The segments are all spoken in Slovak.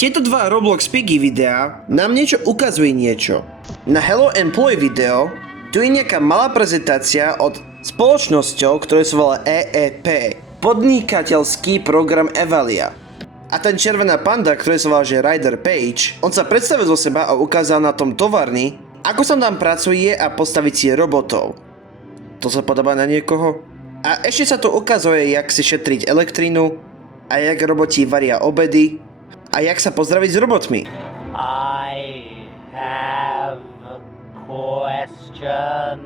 Tieto dva Roblox Piggy videá nám niečo ukazuje niečo. Na Hello Employee video tu je nejaká malá prezentácia od spoločnosťou, ktoré sa volá EEP, podnikateľský program Evalia. A ten červená panda, ktorý sa volá že Ryder Page, on sa predstavil zo seba a ukázal na tom továrni, ako sa tam pracuje a postaviť si robotov. To sa podobá na niekoho? A ešte sa tu ukazuje, jak si šetriť elektrínu, a jak roboti varia obedy, a jak sa pozdraviť s robotmi. I have a question.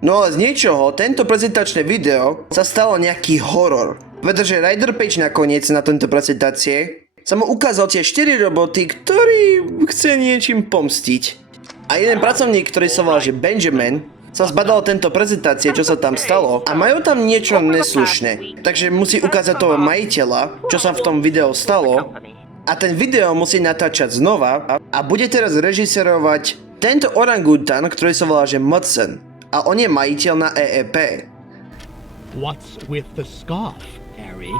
No ale z niečoho, tento prezentačné video sa stalo nejaký horor. Pretože Ryder Page nakoniec na tejto prezentácie sa mu ukázal tie 4 roboty, ktorý chce niečím pomstiť. A jeden pracovník, ktorý sa volá že Benjamin, sa zbadal tento prezentácie, čo sa tam stalo a majú tam niečo neslušné. Takže musí ukázať toho majiteľa, čo sa v tom videu stalo. A ten video musí natáčať znova a bude teraz režisérovať tento orangutan, ktorý sa volá že Mudson. A on je majiteľ na EEP. What's with the scarf, Harry?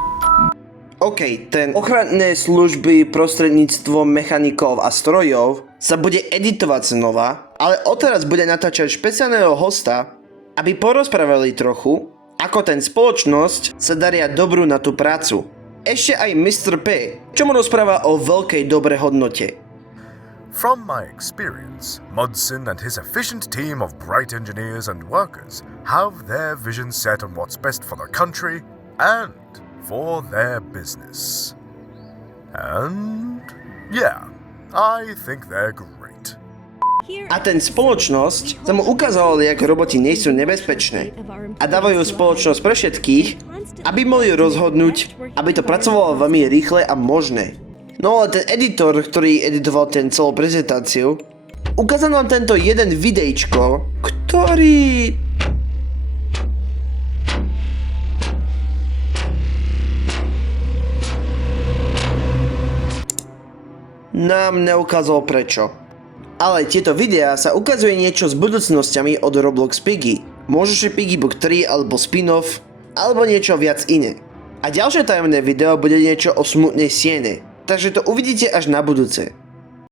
OK, ten ochranné služby prostredníctvom mechanikov a strojov sa bude editovať znova, ale odteraz bude natáčať špeciálneho hosta, aby porozprávali trochu, ako ten spoločnosť sa daria dobrú na tú prácu. Ešte aj Mr. P, čo mu rozpráva o veľkej dobrej hodnote. From my experience, Mudson and his efficient team of bright engineers and workers have their vision set on what's best for the country and for their business. And yeah, I think they're great. A ten spoločnosť sa mu ukázalo, jak roboti nie sú nebezpečné a dávajú spoločnosť pre všetkých, aby mohli rozhodnúť, aby to pracovalo veľmi rýchle a možné. No ale ten editor, ktorý editoval ten celú prezentáciu, ukázal nám tento jeden videjčko, ktorý... nám neukázal prečo. Ale tieto videá sa ukazuje niečo s budúcnosťami od Roblox Piggy. Môžeš Piggy Book 3 alebo spin-off, alebo niečo viac iné. A ďalšie tajomné video bude niečo o smutnej siene. Takže to uvidíte až na budúce.